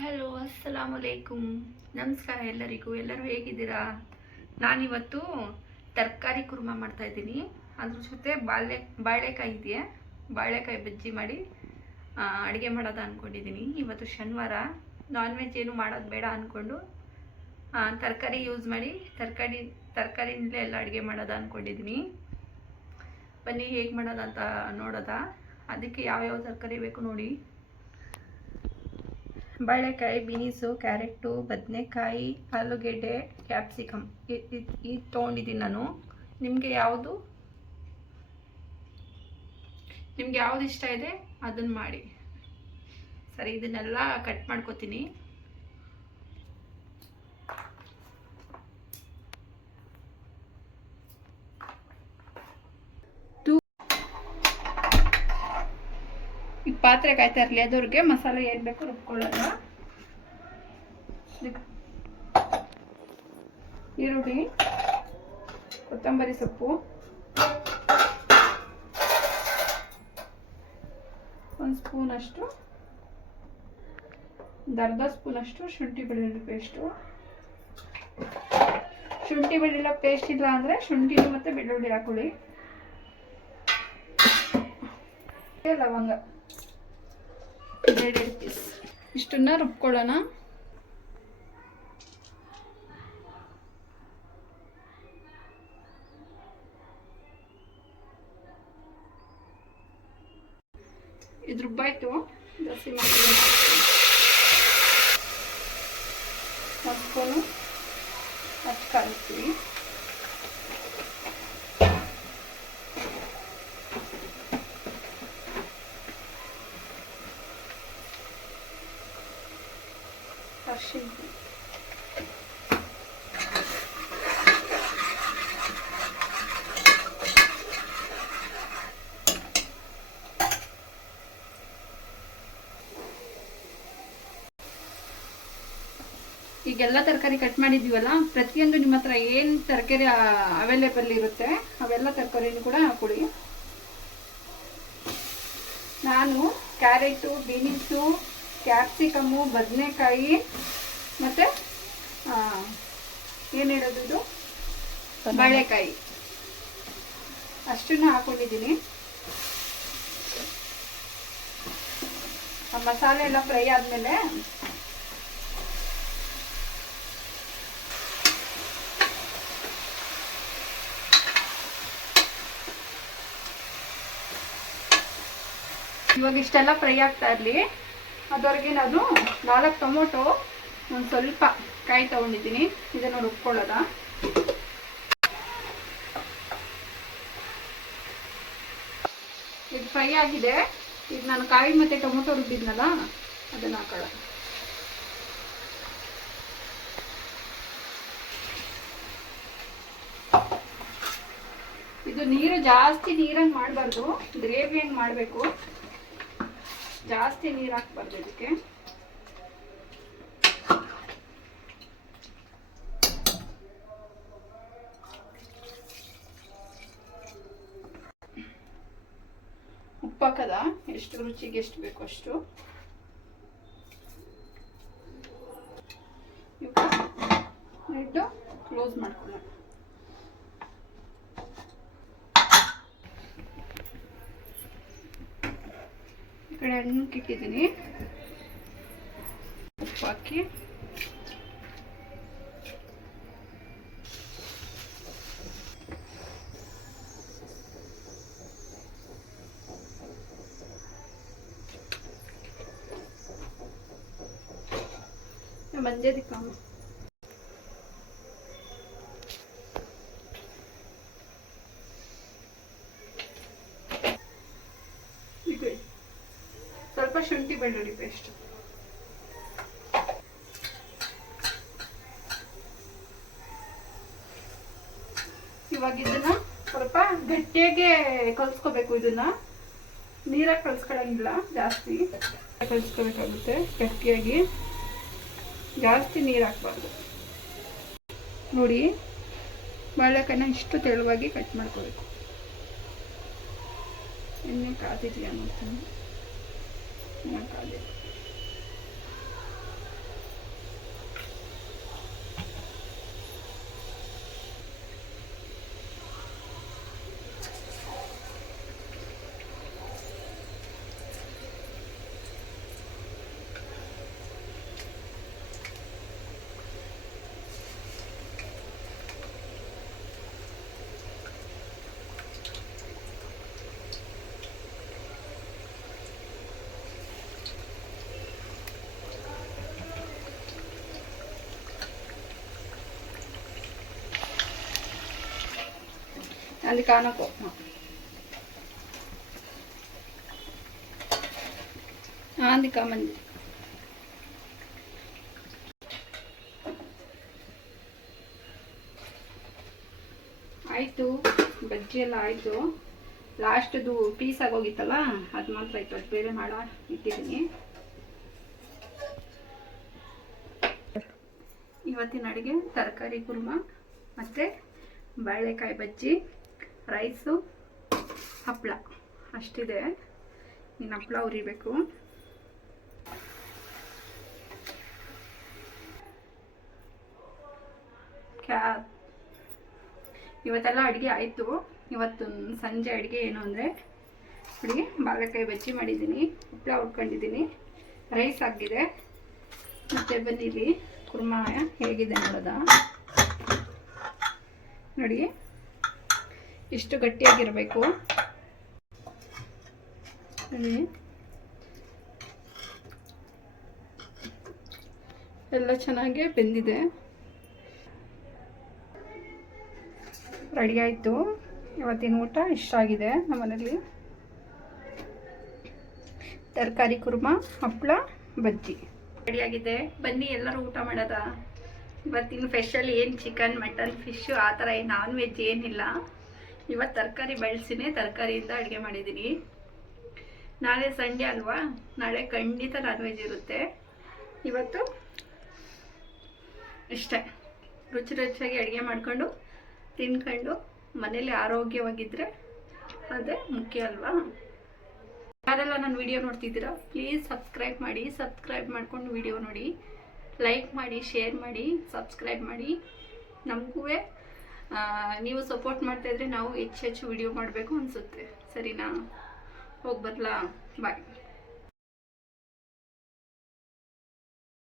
Hello ಅಸ್ಸಲಾಮ್ ಅಲೈಕುಮ್ ನಮಸ್ಕಾರ ಎಲ್ಲರಿಗೂ. ಎಲ್ಲರೂ ಹೇಗಿದ್ದೀರಾ? ನಾನಿವತ್ತು ತರಕಾರಿ ಕುರ್ಮಾ ಮಾಡ್ತಾ ಇದ್ದೀನಿ. ಅದ್ರ ಜೊತೆ ಬಾಳೆ, ಬಾಳೆಕಾಯಿ ಇದೆಯಾ? ಬಾಳೆಕಾಯಿ ಬಜ್ಜಿ ಮಾಡಿ ಅಡುಗೆ ಮಾಡೋದು ಅಂದ್ಕೊಂಡಿದ್ದೀನಿ ಇವತ್ತು ಶನಿವಾರ. ನಾನ್ ವೆಜ್ ಏನು ಮಾಡೋದು ಬೇಡ ಅಂದ್ಕೊಂಡು ತರಕಾರಿ ಯೂಸ್ ಮಾಡಿ, ತರಕಾರಿ, ತರಕಾರಿನಲ್ಲೇ ಎಲ್ಲ ಅಡುಗೆ ಮಾಡೋದು ಅಂದ್ಕೊಂಡಿದ್ದೀನಿ ಬನ್ನಿ, ಹೇಗೆ ಮಾಡೋದಂತ ನೋಡೋದ? ಅದಕ್ಕೆ ಯಾವ್ಯಾವ ತರಕಾರಿ ಬೇಕು ನೋಡಿ. ಬಾಳೆಕಾಯಿ, ಬೀನ್ಸು ಕ್ಯಾರೆಟು ಬದನೆಕಾಯಿ, ಆಲೂಗೆಡ್ಡೆ, ಕ್ಯಾಪ್ಸಿಕಮ್. ಇದು ತೊಗೊಂಡಿದ್ದೀನಿ ನಾನು. ನಿಮಗೆ ಯಾವುದು? ನಿಮ್ಗೆ ಯಾವ್ದು ಇಷ್ಟ ಇದೆ? ಅದನ್ನು ಮಾಡಿ. ಸರಿ, ಇದನ್ನೆಲ್ಲ ಕಟ್ ಮಾಡ್ಕೋತೀನಿ. ಈಗ ಪಾತ್ರೆ ಕಾಯ್ತಾ ಇರಲಿ ಅದವ್ರಿಗೆ ಮಸಾಲೆ ಏನು ಬೇಕು ರುಬ್ಕೊಳ್ಳೋಣ ಈರುಳ್ಳಿ, ಕೊತ್ತಂಬರಿ ಸೊಪ್ಪು, ಒಂದು ಸ್ಪೂನಷ್ಟು ಒಂದು ಅರ್ಧ ಸ್ಪೂನಷ್ಟು ಶುಂಠಿ ಬೆಳ್ಳುಳ್ಳಿ ಪೇಸ್ಟು. ಶುಂಠಿ ಬೆಳ್ಳುಳ್ಳಿ ಪೇಸ್ಟ್ ಇಲ್ಲ ಅಂದರೆ ಶುಂಠಿ ಮತ್ತು ಬೆಳ್ಳುಳ್ಳಿ ಹಾಕೊಳ್ಳಿ. ಲವಂಗ. ಎರಡೆರಡು ಪೀಸ್ ಇಷ್ಟನ್ನ ರುಬ್ಕೊಳ್ಳೋಣ. ಇದು ರುಬ್ಬಾಯ್ತು. ಜಾಸ್ತಿ ಮಾಡ್ತೀನಿ ಒಂದು ಸ್ಪೂನು ಈಗೆಲ್ಲ ತರಕಾರಿ ಕಟ್ ಮಾಡಿದೀವಲ್ಲ ಪ್ರತಿಯೊಂದು ನಿಮ್ಮ ಹತ್ರ ಏನು ತರಕಾರಿ ಅವೈಲೇಬಲ್ ಇರುತ್ತೆ, ಅವೆಲ್ಲ ತರಕಾರಿನೂ ಕೂಡ ಹಾಕೊಳ್ಳಿ ನಾನು ಕ್ಯಾರೆಟು, ಬೀನ್ಸು ಕ್ಯಾಪ್ಸಿಕಮ್ಮು ಬದನೆಕಾಯಿ ಮತ್ತು ಏನು ಹೇಳೋದು ಇದು? ಬಾಳೆಕಾಯಿ. ಅಷ್ಟನ್ನು ಹಾಕೊಂಡಿದ್ದೀನಿ. ಆ ಮಸಾಲೆ ಎಲ್ಲ ಫ್ರೈ ಆದಮೇಲೆ ಇವಾಗ ಇಷ್ಟೆಲ್ಲ ಫ್ರೈ ಆಗ್ತಾ ಇರಲಿ. ಅದವರೆಗೆ ನಾನು ನಾಲ್ಕು ಟೊಮೊಟೊ ಒಂದು ಸ್ವಲ್ಪ ಕಾಯಿ ತಗೊಂಡಿದ್ದೀನಿ. ಇದನ್ನು ರುಬ್ಕೊಳ್ಳೋದ ಇದು ಫ್ರೈ ಆಗಿದೆ. ಈಗ ನಾನು ಕಾಯಿ ಮತ್ತೆ ಟೊಮೊಟೊ ರುಬ್ಬಿದ್ನಲ್ಲ, ಅದನ್ನ ಹಾಕೋಣ ಇದು ನೀರು ಜಾಸ್ತಿ ನೀರಂಗೆ ಮಾಡಬಾರ್ದು. ಗ್ರೇವಿ ಹೆಂಗ್ ಮಾಡಬೇಕು. ಜಾಸ್ತಿ ನೀರು ಹಾಕ್ಬಾರ್ದು ಇದಕ್ಕೆ. ಉಪ್ಪು ಎಷ್ಟು ರುಚಿಗೆ ಎಷ್ಟು ಬೇಕು ಅಷ್ಟು? ಇಟ್ಟು ಕ್ಲೋಸ್ ಮಾಡ್ಕೊಳ್ಳೋಣ. ಈ ಕಡೆ ಹಣ್ಣು ಇಟ್ಟಿದ್ದೀನಿ ಉಪ್ಪು ಹಾಕಿ. ದಿಕ್ಕಮ್ಮ ಇದು ಸ್ವಲ್ಪ ಶುಂಠಿ ಬೆಳ್ಳುಳ್ಳಿ ಪೇಸ್ಟ್ ಇವಾಗ ಇದನ್ನ ಸ್ವಲ್ಪ ಗಟ್ಟಿಯಾಗೆ ಕಲ್ಸ್ಕೋಬೇಕು ಇದನ್ನ. ನೀರಾಗಿ ಕಲ್ಸ್ಕೊಳಂಗಿಲ್ಲ ಜಾಸ್ತಿ. ಕಲ್ಸ್ಕೋಬೇಕಾಗುತ್ತೆ ಗಟ್ಟಿಯಾಗಿ. ಜಾಸ್ತಿ ನೀರು ಹಾಕ್ಬಾರ್ದು. ನೋಡಿ ಬಾಳೆಕಾಯಿನ ಇಷ್ಟು ತೆಳುವಾಗಿ ಕಟ್ ಮಾಡ್ಕೋಬೇಕು. ಎಣ್ಣೆ ಕಾದಿದೆಯಾ ನೋಡ್ತೀನಿ. ಕಾದಿದೆ. ಅಲ್ಲಿ ಕಾಣಕ್ಕೋ ಆಂದಿ ಕಾಮಂದಿ ಆಯಿತು, ಬಜ್ಜಿ ಎಲ್ಲ ಆಯಿತು. ಲಾಸ್ಟದು ಪೀಸ್ ಆಗೋಗಿತ್ತಲ್ಲ, ಅದು ಮಾತ್ರ ಆಯಿತು. ಅದು ಬೇರೆ ಮಾಡ ಇಟ್ಟಿದ್ದೀನಿ ಇವತ್ತಿನ ಅಡುಗೆ ತರಕಾರಿ, ಕುರ್ಮ ಮತ್ತು ಬಾಳೆಕಾಯಿ ಬಜ್ಜಿ. ರೈಸು ಹಪ್ಪಳ ಅಷ್ಟಿದೆ. ಇನ್ನು ಹಪ್ಪಳ ಉರಿಬೇಕು ಕ್ಯಾ ಇವತ್ತೆಲ್ಲ ಅಡುಗೆ ಆಯಿತು. ಇವತ್ತು ಸಂಜೆ ಅಡುಗೆ ಏನು ಅಂದರೆ ನೋಡಿ ಬಾಳೆಕಾಯಿ ಬಜ್ಜಿ ಮಾಡಿದ್ದೀನಿ. ಹಪ್ಪಳ ಉಟ್ಕೊಂಡಿದ್ದೀನಿ ರೈಸ್ ಆಗಿದೆ. ಮತ್ತು ಬನ್ನಿಲಿ ಕುರ್ಮಾ ಹೇಗಿದೆ ನೋಡೋದ? ನೋಡಿ. ಇಷ್ಟು ಗಟ್ಟಿಯಾಗಿರಬೇಕು. ಎಲ್ಲ ಚೆನ್ನಾಗಿ ಬೆಂದಿದೆ. ರೆಡಿ ಆಯಿತು. ಇವತ್ತಿನ ಊಟ ಇಷ್ಟ ಆಗಿದೆ ನಮ್ಮನೇಲಿ. ತರಕಾರಿ, ಕುರ್ಮ ಹಪ್ಪಳ ಬಜ್ಜಿ. ರೆಡಿಯಾಗಿದೆ ಬನ್ನಿ, ಎಲ್ಲರೂ ಊಟ ಮಾಡೋದ? ಇವತ್ತಿನ ಸ್ಪೆಷಲ್ ಏನು ಚಿಕನ್ ಮಟನ್ ಫಿಶ್ ಆ ಥರ ಏನು ನಾನ್ ವೆಜ್ ಏನಿಲ್ಲ. ಇವತ್ತು ತರಕಾರಿ ಬೆಳೆಸಿನೇ, ತರಕಾರಿಯಿಂದ ಅಡುಗೆ ಮಾಡಿದ್ದೀನಿ ನಾಳೆ ಸಂಡೆ ಅಲ್ವಾ? ನಾಳೆ ಖಂಡಿತ ನಾನ್ ವೆಜ್ ಇರುತ್ತೆ. ಇವತ್ತು ಇಷ್ಟೇ. ರುಚಿ ರುಚಿಯಾಗಿ ಅಡುಗೆ ಮಾಡಿಕೊಂಡು, ತಿನ್ಕೊಂಡು, ಮನೇಲಿ ಆರೋಗ್ಯವಾಗಿದ್ದರೆ ಅದೇ ಮುಖ್ಯ ಅಲ್ವಾ? ಯಾರೆಲ್ಲ ನನ್ನ ವಿಡಿಯೋ ನೋಡ್ತಿದ್ದೀರಾ ಪ್ಲೀಸ್ ಸಬ್ಸ್ಕ್ರೈಬ್ ಮಾಡಿ ಸಬ್ಸ್ಕ್ರೈಬ್ ಮಾಡ್ಕೊಂಡು ವಿಡಿಯೋ ನೋಡಿ. ಲೈಕ್ ಮಾಡಿ ಶೇರ್ ಮಾಡಿ ಸಬ್ಸ್ಕ್ರೈಬ್ ಮಾಡಿ. ನಮಗೂ ನೀವು ಸಪೋರ್ಟ್ ಮಾಡ್ತಾ ಇದ್ರೆ ನಾವು ಹೆಚ್ಚು ಹೆಚ್ಚು ವಿಡಿಯೋ ಮಾಡಬೇಕು ಅನಿಸುತ್ತೆ. ಸರಿನಾ? ಹೋಗಿ ಬರಲಾ? ಬಾಯ್